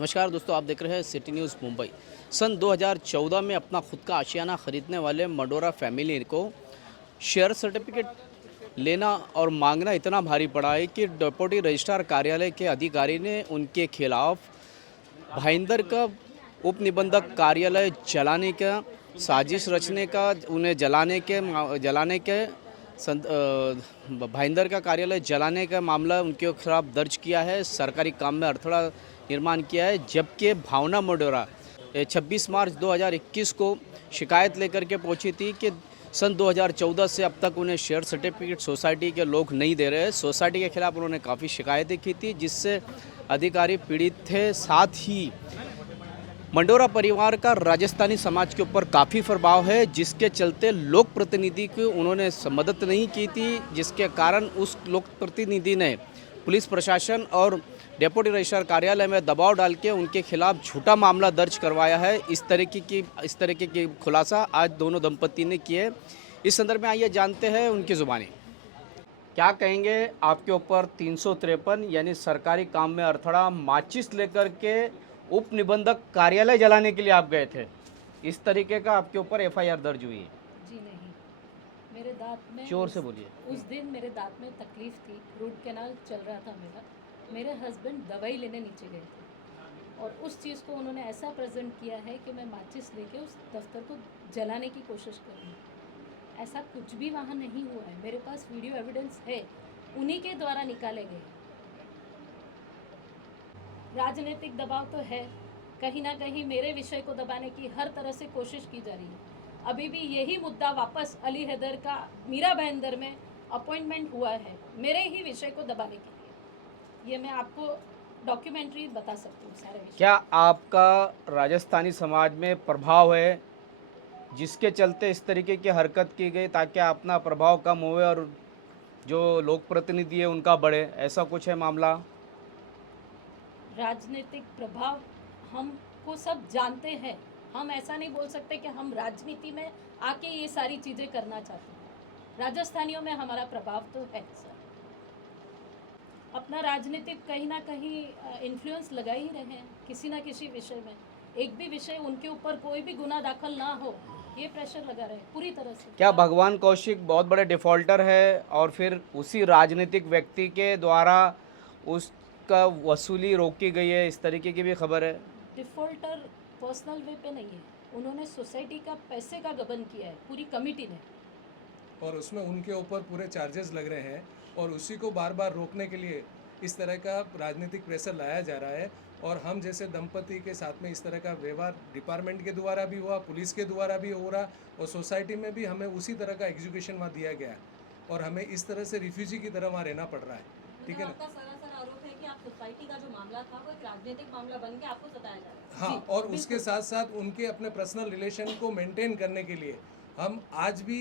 नमस्कार दोस्तों, आप देख रहे हैं सिटी न्यूज़ मुंबई। सन 2014 में अपना खुद का आशियाना खरीदने वाले मंडोरा फैमिली को शेयर सर्टिफिकेट लेना और मांगना इतना भारी पड़ा है कि डिप्टी रजिस्ट्रार कार्यालय के अधिकारी ने उनके खिलाफ भाईंदर का उप निबंधक कार्यालय जलाने का साजिश रचने का उन्हें जलाने के भाईंदर का कार्यालय जलाने का मामला उनके खिलाफ दर्ज किया है। सरकारी काम में अड़थड़ा निर्माण किया है। जबकि भावना मंडोरा 26 मार्च 2021 को शिकायत लेकर के पहुंची थी कि सन 2014 से अब तक उन्हें शेयर सर्टिफिकेट सोसाइटी के लोग नहीं दे रहे हैं। सोसाइटी के खिलाफ उन्होंने काफ़ी शिकायतें की थी, जिससे अधिकारी पीड़ित थे। साथ ही मंडोरा परिवार का राजस्थानी समाज के ऊपर काफ़ी प्रभाव है, जिसके चलते लोक प्रतिनिधि को उन्होंने मदद नहीं की थी, जिसके कारण उस लोक प्रतिनिधि ने पुलिस प्रशासन और डेप्यूटी रजिस्ट्रार कार्यालय में दबाव डाल के उनके खिलाफ झूठा मामला दर्ज करवाया है। इस तरीके की खुलासा आज दोनों दंपति ने किए। इस संदर्भ में आइए जानते हैं उनकी ज़ुबानी। क्या कहेंगे आपके ऊपर 353 यानी सरकारी काम में अड़थड़ा माचिस लेकर के उप निबंधक कार्यालय जलाने के लिए आप गए थे, इस तरीके का आपके ऊपर एफआईआर दर्ज हुई है? जी नहीं, मेरे दांत में जोर से बोलिए। उस दिन मेरे दांत में तकलीफ थी, रूट कैनाल चल रहा था मेरे हस्बैंड दवाई लेने नीचे गए थे और उस चीज़ को उन्होंने ऐसा प्रेजेंट किया है कि मैं माचिस लेके उस दफ्तर को जलाने की कोशिश कर रही हूँ। ऐसा कुछ भी वहाँ नहीं हुआ है। मेरे पास वीडियो एविडेंस है, उन्हीं के द्वारा निकाले गए। राजनीतिक दबाव तो है, कहीं ना कहीं मेरे विषय को दबाने की हर तरह से कोशिश की जा रही है। अभी भी यही मुद्दा वापस अली हैदर का मीरा भाईंदर में अपॉइंटमेंट हुआ है मेरे ही विषय को दबाने के लिए। ये मैं आपको डॉक्यूमेंट्री बता सकती हूँ सारे विषय। क्या आपका राजस्थानी समाज में प्रभाव है, जिसके चलते इस तरीके की हरकत की गई ताकि अपना प्रभाव कम होए और जो लोक प्रतिनिधि है उनका बढ़े, ऐसा कुछ है मामला? राजनीतिक प्रभाव हमको सब जानते हैं। हम ऐसा नहीं बोल सकते कि हम राजनीति में आके ये सारी चीज़ें करना चाहते हैं। राजस्थानियों में हमारा प्रभाव तो है सर। अपना राजनीतिक कहीं ना कहीं इन्फ्लुएंस लगा ही रहे हैं किसी ना किसी विषय में। एक भी विषय उनके ऊपर कोई भी गुना दाखिल ना हो, ये प्रेशर लगा रहे पूरी तरह से। क्या भगवान कौशिक बहुत बड़े डिफ़ॉल्टर है और फिर उसी राजनीतिक व्यक्ति के द्वारा उसका वसूली रोकी गई है, इस तरीके की भी खबर है? डिफ़ॉल्टर पर्सनल वे पे नहीं है, उन्होंने सोसाइटी का पैसे का गबन किया है पूरी कमिटी ने, और उसमें उनके ऊपर पूरे चार्जेस लग रहे हैं और उसी को बार बार रोकने के लिए इस तरह का राजनीतिक प्रेशर लाया जा रहा है। और हम जैसे दंपति के साथ में इस तरह का व्यवहार डिपार्टमेंट के द्वारा भी हुआ, पुलिस के द्वारा भी हो रहा, और सोसाइटी में भी हमें उसी तरह का एग्जीक्यूशन वहाँ दिया गया है और हमें इस तरह से रिफ्यूजी की तरह वहाँ रहना पड़ रहा है। ठीक है ना? आपका सरासर आरोप है कि आप सोसाइटी का जो मामला था वो एक राजनीतिक मामला बन के आपको सताया जा रहा है। हाँ, और उसके साथ साथ उनके अपने पर्सनल रिलेशन को मेंटेन करने के लिए हम आज भी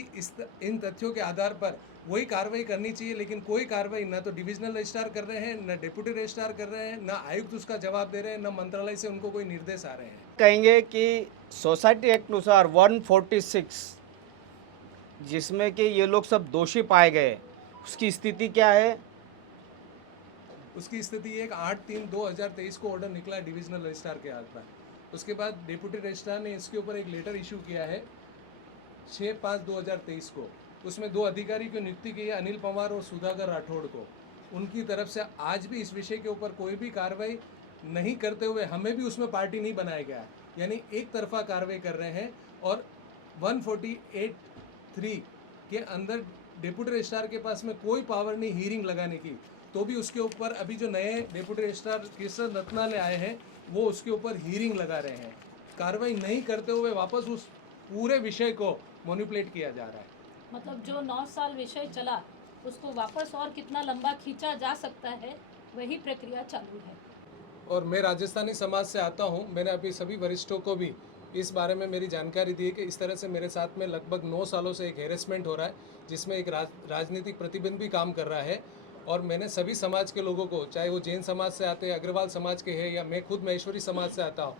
इन तथ्यों के आधार पर वही कार्रवाई करनी चाहिए, लेकिन कोई कार्रवाई ना तो डिविजनल रजिस्ट्रार कर रहे हैं, ना डिप्यूटी रजिस्ट्रार कर रहे हैं, ना आयुक्त उसका जवाब दे रहे हैं, ना मंत्रालय से उनको कोई निर्देश आ रहे हैं। कहेंगे कि सोसाइटी एक्ट अनुसार 146 जिसमें कि ये लोग सब दोषी पाए गए, उसकी स्थिति क्या है? उसकी स्थिति एक 8/3/2023 को ऑर्डर निकला है डिविजनल रजिस्ट्रार के हाथ पर। उसके बाद डिप्यूटी रजिस्ट्रार ने इसके ऊपर एक लेटर इशू किया है 6/5/2023 को। उसमें 2 अधिकारी की नियुक्ति की है, अनिल पवार और सुधाकर राठौड़ को। उनकी तरफ से आज भी इस विषय के ऊपर कोई भी कार्रवाई नहीं करते हुए हमें भी उसमें पार्टी नहीं बनाया गया है, यानी एक तरफा कार्रवाई कर रहे हैं। और 148(3) के अंदर डिप्यूटी रजिस्ट्रार के पास में कोई पावर नहीं हीरिंग लगाने की, तो भी उसके ऊपर अभी जो नए डिप्यूटी रजिस्ट्रार कृष्ण रत्नाले आए हैं वो उसके ऊपर हीरिंग लगा रहे हैं। कार्रवाई नहीं करते हुए वापस उस पूरे विषय को मैनिपुलेट किया जा रहा है। मतलब जो 9 साल विषय चला उसको वापस और कितना लंबा खींचा जा सकता है, वही प्रक्रिया चालू है। और मैं राजस्थानी समाज से आता हूँ, मैंने अभी सभी वरिष्ठों को भी इस बारे में मेरी जानकारी दी है कि इस तरह से मेरे साथ में लगभग 9 सालों से एक हेरेसमेंट हो रहा है, जिसमें एक राजनीतिक प्रतिबंध भी काम कर रहा है। और मैंने सभी समाज के लोगों को, चाहे वो जैन समाज से आते हैं, अग्रवाल समाज के हैं, या मैं खुद महेश्वरी समाज से आता हूँ,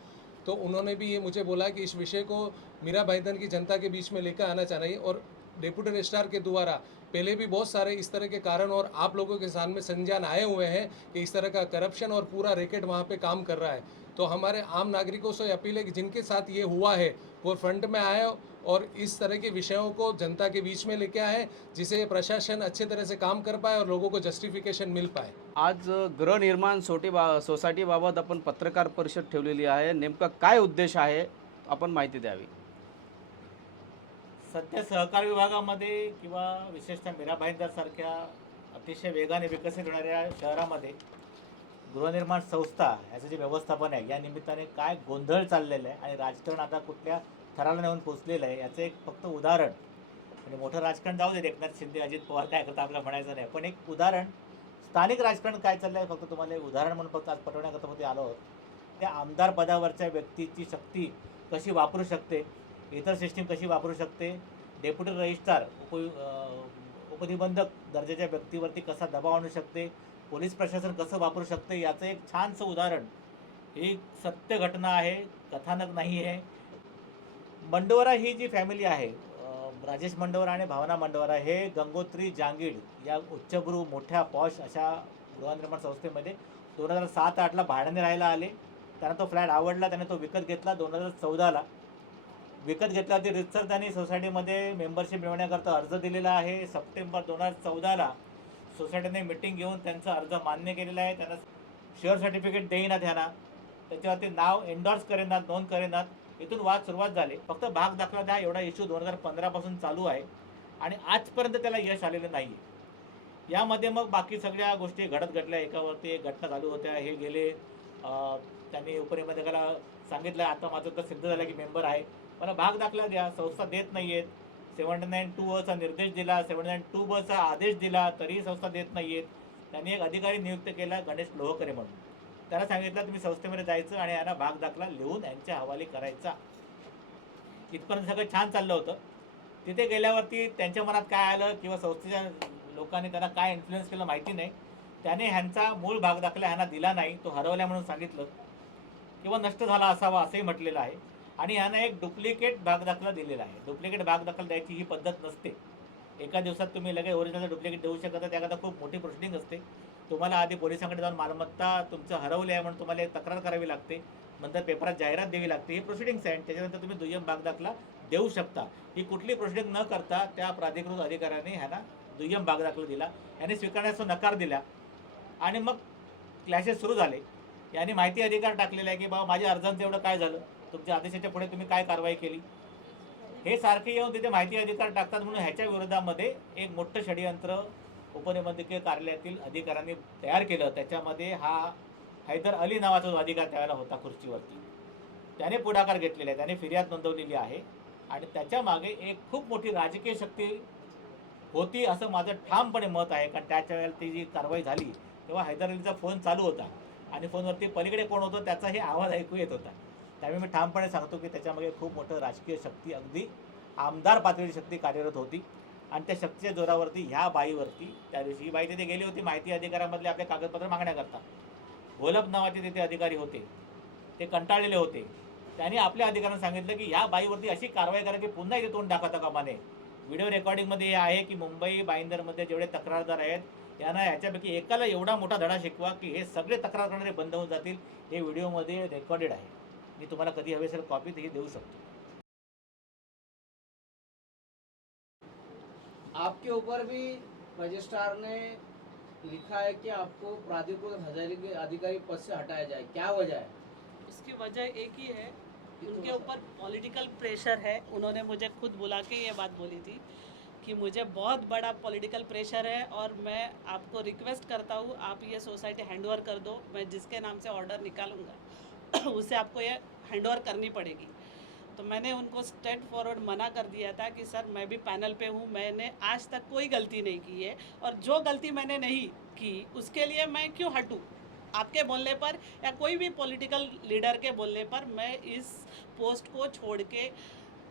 तो उन्होंने भी ये मुझे बोला कि इस विषय को मीरा भाईंदर की जनता के बीच में लेकर आना चाहिए। और डिप्यूटी रजिस्ट्रार के द्वारा पहले भी बहुत सारे इस तरह के कारण और आप लोगों के सामने संज्ञान आए हुए हैं कि इस तरह का करप्शन और पूरा रैकेट वहाँ पे काम कर रहा है। तो हमारे आम नागरिकों से अपील है कि जिनके साथ ये हुआ है वो फ्रंट में आए और इस तरह के विषयों को जनता के बीच में लेके आए, जिसे प्रशासन अच्छे तरह से काम कर पाए और लोगों को जस्टिफिकेशन मिल पाए। आज गृहनिर्माण सोसायटीबाबत आपण पत्रकार परिषद ठेवलेली आहे, नेमका काय उद्देश आहे आपण माहिती द्यावी. सध्या सहकार विभागामध्ये किंवा विशेषतः मीरा भाईंदरसारख्या अतिशय वेगाने विकसित होणाऱ्या शहरामध्ये गृहनिर्माण संस्था याचं जे व्यवस्थापन आहे या निमित्ताने काय गोंधळ चाललेलं आहे आणि राजकारण आता कुठल्या थराला नेऊन पोचलेलं आहे याचं एक फक्त उदाहरण. म्हणजे मोठं राजकारण जाऊ दे, एकनाथ शिंदे अजित पवार काय करतात आपल्याला म्हणायचं नाही, पण एक उदाहरण स्थानिक राजकारण काय चाललं आहे फक्त तुम्हाला एक उदाहरण म्हणून फक्त आज पटवण्याकरता मध्ये आलो आहोत. त्या आमदार पदावरच्या व्यक्तीची शक्ती कशी वापरू शकते, इतर सिस्टीम कशी वापरू शकते, डेप्युटी रजिस्ट्रार उपनिबंधक दर्जाच्या व्यक्तीवरती कसा दबाव आणू शकते, पोलीस प्रशासन कसं वापरू शकते याचं एक छानसं उदाहरण. ही सत्य घटना आहे, कथानक नाही आहे. मंडवरा ही जी फॅमिली आहे, राजेश मंडवरा आणि भावना मंडवरा हे गंगोत्री जांगीड या उच्चभ्रू मोठ्या पॉश अशा गृहनिर्माण संस्थेमध्ये 2007-08ला भाड्याने राहायला आले. त्यांना तो फ्लॅट आवडला, त्याने तो विकत घेतला. 2014ला विकत घेतल्यावरती रितसर त्यांनी सोसायटीमध्ये मेंबरशिप मिळवण्याकरता अर्ज दिलेला आहे. सप्टेंबर 2014ला सोसायटीने मिटिंग घेऊन त्यांचा अर्ज मान्य केलेला आहे. त्यांना शेअर सर्टिफिकेट देईनात ह्यांना, त्याच्यावरती नाव एन्डॉर्स करेनात, नोंद करेनात. इथून वाद सुरुवात झाले. फक्त भाग दाखला द्या एवढा इश्यू 2015 पासून चालू आहे आणि आजपर्यंत त्याला यश आलेलं नाही. यामध्ये मग बाकी सगळ्या गोष्टी घडल्या. एकावरती एक घटना चालू होत्या. हे गेले, त्यांनी उपनिबंधकाला सांगितलं आता माझं तर सिद्ध झालं की मेंबर आहे, मला भाग दाखला द्या. संस्था देत नाही आहेत. 79(2)चा निर्देश दिला, 79(2)चा आदेश दिला, तरीही संस्था देत नाही आहेत. त्यांनी एक अधिकारी नियुक्त केला गणेश लोहकरे म्हणून. त्याला सांगितलं तुम्ही संस्थेमध्ये जायचं आणि यांना भाग दाखला लिहून यांच्या हवाली करायचा. इथपर्यंत सगळं छान चाललं होतं. तिथे गेल्यावरती त्यांच्या मनात काय आलं किंवा संस्थेच्या लोकांनी त्यांना काय इन्फ्लुएन्स केलं माहिती नाही. त्याने ह्यांचा मूळ भाग दाखला ह्यांना दिला नाही, तो हरवला म्हणून सांगितलं किंवा नष्ट झाला असावा असंही म्हटलेलं आहे. आणि ह्यांना एक डुप्लिकेट भाग दाखला दिलेला आहे. डुप्लिकेट भाग दाखला द्यायची ही पद्धत नसते. एका दिवसात तुम्ही लगेच ओरिजिनल डुप्लिकेट देऊ शकता, त्याकरता खूप मोठी प्रोसिडिंग असते. तुम्हाला आधी पोलिसांकडे जाऊन मालमत्ता तुमचं हरवली आहे म्हणून तुम्हाला एक तक्रार करावी लागते, नंतर पेपरात जाहिरात द्यावी लागते. ही प्रोसिडिंग्स आहे. त्याच्यानंतर तुम्ही दुय्यम भाग दाखला देऊ शकता. ही कुठली प्रोसिडिंग न करता त्या प्राधिकृत अधिकाऱ्याने ह्यांना दुय्यम भाग दाखला दिला. यांनी स्वीकारण्याचा नकार दिला आणि मग क्लॅशेस सुरू झाले. यांनी माहिती अधिकार टाकलेला आहे की बाबा माझ्या अर्जांचं एवढं काय झालं, तुमच्या आदेशाच्या पुढे तुम्ही काय कारवाई केली. हे सारखे येऊन तिथे माहिती अधिकार टाकतात म्हणून ह्याच्या विरोधामध्ये एक मोठं षडयंत्र उपनिबंधकीय कार्यालयातील अधिकाऱ्यांनी तयार केलं. त्याच्यामध्ये हा हैदर अली नावाचा जो अधिकार त्यावेळेला होता खुर्चीवरती, त्याने पुढाकार घेतलेला आहे. त्याने फिर्याद नोंदवलेली आहे आणि त्याच्या मागे एक खूप मोठी राजकीय शक्ती होती असं माझं ठामपणे मत आहे. कारण त्याच्या वेळेला ती जी कारवाई झाली तेव्हा हैदर अलीचा फोन चालू होता आणि फोनवरती पलीकडे कोण होतं त्याचाही आवाज ऐकू येत होता. त्यामुळे मी ठामपणे सांगतो की त्याच्यामागे खूप मोठं राजकीय शक्ती, अगदी आमदार पातळीची शक्ती कार्यरत होती. आणि त्या शक्तीच्या जोरावरती ह्या बाईवरती त्या दिवशी ही बाई तिथे गेली होती माहिती अधिकाऱ्यामधले आपले कागदपत्र मागण्याकरता. घोलप नावाचे तिथे अधिकारी होते, ते कंटाळलेले होते. त्यांनी आपल्या अधिकाऱ्यांना सांगितलं की ह्या बाईवरती अशी कारवाई करा की पुन्हा इथे तोंड दाखवता कामा नये. व्हिडिओ रेकॉर्डिंगमध्ये हे आहे की मुंबई भाईंदरमध्ये जेवढे तक्रारदार आहेत यांना ह्याच्यापैकी एकाला एवढा मोठा धडा शिकवा की हे सगळे तक्रार करणारे बंद होऊन जातील. हे व्हिडिओमध्ये रेकॉर्डेड आहे. मी तुम्हाला कधी हवे असेल कॉपी तरी देऊ शकतो. आपके ऊपर भी रजिस्ट्रार ने लिखा है कि आपको प्राधिकृत अधिकारी पद से हटाया जाए, क्या वजह है? उसकी वजह एक ही है, उनके ऊपर पॉलिटिकल प्रेशर है. उन्होंने मुझे खुद बुला के ये बात बोली थी कि मुझे बहुत बड़ा पॉलिटिकल प्रेशर है और मैं आपको रिक्वेस्ट करता हूँ आप ये सोसाइटी हैंडओवर कर दो. मैं जिसके नाम से ऑर्डर निकालूंगा उसे आपको ये हैंडओवर करनी पड़ेगी. तो मैंने उनको स्ट्रेट फॉरवर्ड मना कर दिया था कि सर मैं भी पैनल पे हूँ, मैंने आज तक कोई गलती नहीं की है और जो गलती मैंने नहीं की उसके लिए मैं क्यों हटूँ. आपके बोलने पर या कोई भी पॉलिटिकल लीडर के बोलने पर मैं इस पोस्ट को छोड़ के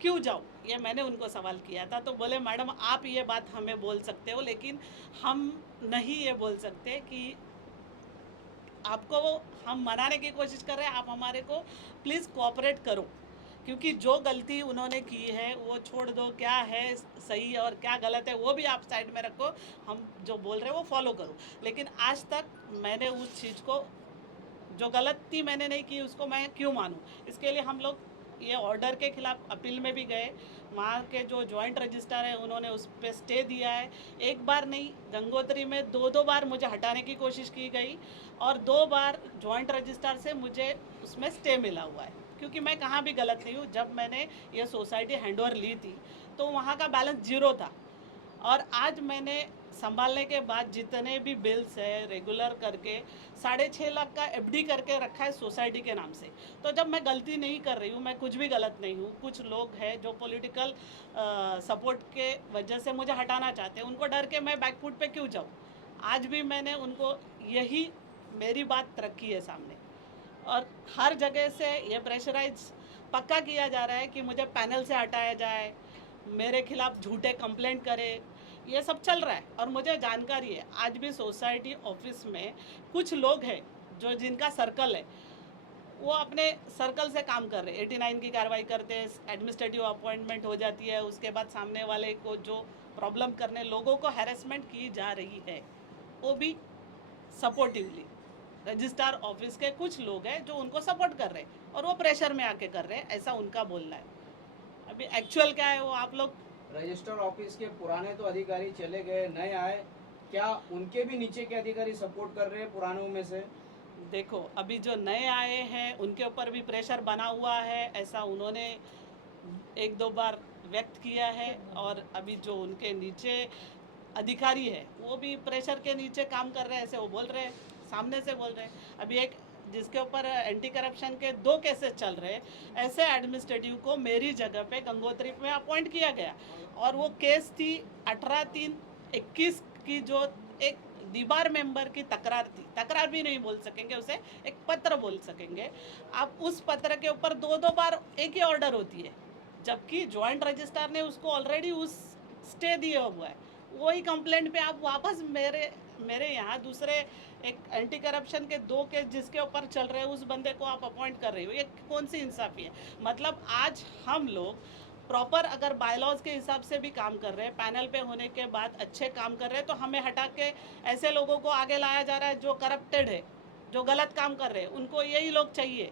क्यों जाऊँ, ये मैंने उनको सवाल किया था. तो बोले मैडम आप ये बात हमें बोल सकते हो लेकिन हम नहीं ये बोल सकते कि आपको हम मनाने की कोशिश कर रहे हैं, आप हमारे को प्लीज़ कोऑपरेट करो क्योंकि जो गलती उन्होंने की है वो छोड़ दो. क्या है सही और क्या गलत है वो भी आप साइड में रखो, हम जो बोल रहे हैं वो फॉलो करो. लेकिन आज तक मैंने उस चीज़ को जो गलती मैंने नहीं की उसको मैं क्यों मानूं। इसके लिए हम लोग ये ऑर्डर के खिलाफ अपील में भी गए। वहाँ के जो जॉइंट रजिस्ट्रार है उन्होंने उस पर स्टे दिया है। एक बार नहीं, गंगोत्री में दो बार मुझे हटाने की कोशिश की गई और 2 बार जॉइंट रजिस्ट्रार से मुझे उसमें स्टे मिला हुआ है, क्योंकि मैं कहाँ भी गलत नहीं हूँ। जब मैंने ये सोसाइटी हैंडओवर ली थी तो वहाँ का बैलेंस 0 था, और आज मैंने संभालने के बाद जितने भी बिल्स है रेगुलर करके 6.5 लाख का एफडी करके रखा है सोसाइटी के नाम से। तो जब मैं गलती नहीं कर रही हूँ, मैं कुछ भी गलत नहीं हूँ, कुछ लोग हैं जो पॉलिटिकल सपोर्ट के वजह से मुझे हटाना चाहते हैं, उनको डर के मैं बैकफुट पे क्यों जाऊँ। आज भी मैंने उनको यही मेरी बात रखी है सामने, और हर जगह से ये प्रेशराइज पक्का किया जा रहा है कि मुझे पैनल से हटाया जाए, मेरे खिलाफ झूठे कंप्लेंट करे, ये सब चल रहा है। और मुझे जानकारी है, आज भी सोसाइटी ऑफिस में कुछ लोग हैं जो जिनका सर्कल है, वो अपने सर्कल से काम कर रहे हैं, 89 की कार्रवाई करते हैं, एडमिनिस्ट्रेटिव अपॉइंटमेंट हो जाती है, उसके बाद सामने वाले को जो प्रॉब्लम करने लोगों को हैरेसमेंट की जा रही है, वो भी सपोर्टिवली। रजिस्ट्रार ऑफिस के कुछ लोग हैं जो उनको सपोर्ट कर रहे हैं और वो प्रेशर में आके कर रहे हैं, ऐसा उनका बोलना है। अभी एक्चुअल क्या है वो आप लोग। रजिस्टर ऑफिस के पुराने तो अधिकारी चले गए, नए आए, क्या उनके भी नीचे के अधिकारी सपोर्ट कर रहे हैं पुरानों में से? देखो, अभी जो नए आए हैं उनके ऊपर भी प्रेशर बना हुआ है, ऐसा उन्होंने 1-2 बार व्यक्त किया है। और अभी जो उनके नीचे अधिकारी है वो भी प्रेशर के नीचे काम कर रहे हैं, ऐसे वो बोल रहे हैं, सामने से बोल रहे हैं। अभी एक जिसके ऊपर एंटी करप्शन के 2 केसेस चल रहे हैं, ऐसे एडमिनिस्ट्रेटिव को मेरी जगह पे गंगोत्री में अपॉइंट किया गया, और वो केस थी 18/3/21 की, जो एक दीवार मेंबर की तकरार थी, तकरार भी नहीं बोल सकेंगे उसे, एक पत्र बोल सकेंगे आप। उस पत्र के ऊपर 2 बार एक ही ऑर्डर होती है, जबकि जॉइंट रजिस्ट्रार ने उसको ऑलरेडी उस स्टे दिया हुआ है। वही कंप्लेंट पे आप वापस मेरे यहाँ दूसरे एक एंटी करप्शन के 2 केस जिसके ऊपर चल रहे हैं, उस बंदे को आप अपॉइंट कर रही हो, ये कौन सी इंसाफी है। मतलब आज हम लोग प्रॉपर अगर बायलॉज के हिसाब से भी काम कर रहे हैं, पैनल पे होने के बाद अच्छे काम कर रहे हैं, तो हमें हटा के ऐसे लोगों को आगे लाया जा रहा है जो करप्टेड है, जो गलत काम कर रहे हैं, उनको यही लोग चाहिए,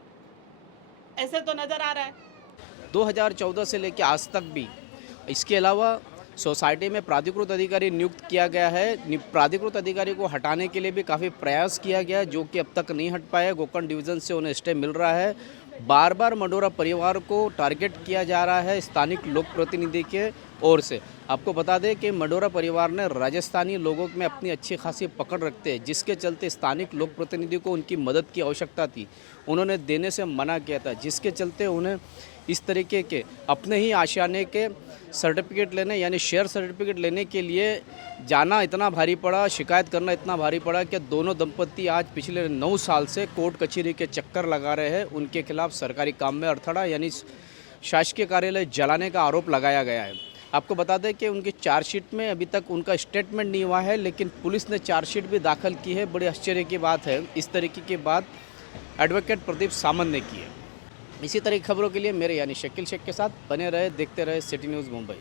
ऐसे तो नज़र आ रहा है। 2014 से लेकर आज तक भी इसके अलावा सोसाइटी में प्राधिकृत अधिकारी नियुक्त किया गया है। प्राधिकृत अधिकारी को हटाने के लिए भी काफ़ी प्रयास किया गया, जो कि अब तक नहीं हट पाए। गोकर्ण डिवीज़न से उन्हें स्टे मिल रहा है। बार बार मंडोरा परिवार को टारगेट किया जा रहा है स्थानिक लोक प्रतिनिधि के ओर से। आपको बता दें कि मंडोरा परिवार ने राजस्थानी लोगों में अपनी अच्छी खासी पकड़ रखते हैं, जिसके चलते स्थानिक लोक प्रतिनिधि को उनकी मदद की आवश्यकता थी, उन्होंने देने से मना किया था, जिसके चलते उन्हें इस तरीके के अपने ही आशियाने के सर्टिफिकेट लेने यानी शेयर सर्टिफिकेट लेने के लिए जाना इतना भारी पड़ा, शिकायत करना इतना भारी पड़ा कि दोनों दंपत्ति आज पिछले 9 साल से कोर्ट कचहरी के चक्कर लगा रहे हैं। उनके खिलाफ सरकारी काम में अड़थड़ा यानी शासकीय कार्यालय जलाने का आरोप लगाया गया है। आपको बता दें कि उनकी चार्जशीट में अभी तक उनका स्टेटमेंट नहीं हुआ है, लेकिन पुलिस ने चार्जशीट भी दाखिल की है। बड़ी आश्चर्य की बात है, इस तरीके की बात एडवोकेट प्रदीप सामंत ने की है। इसी तरह की खबरों के लिए मेरे यानी शकील शेख के साथ बने रहे, देखते रहे सिटी न्यूज़ मुंबई।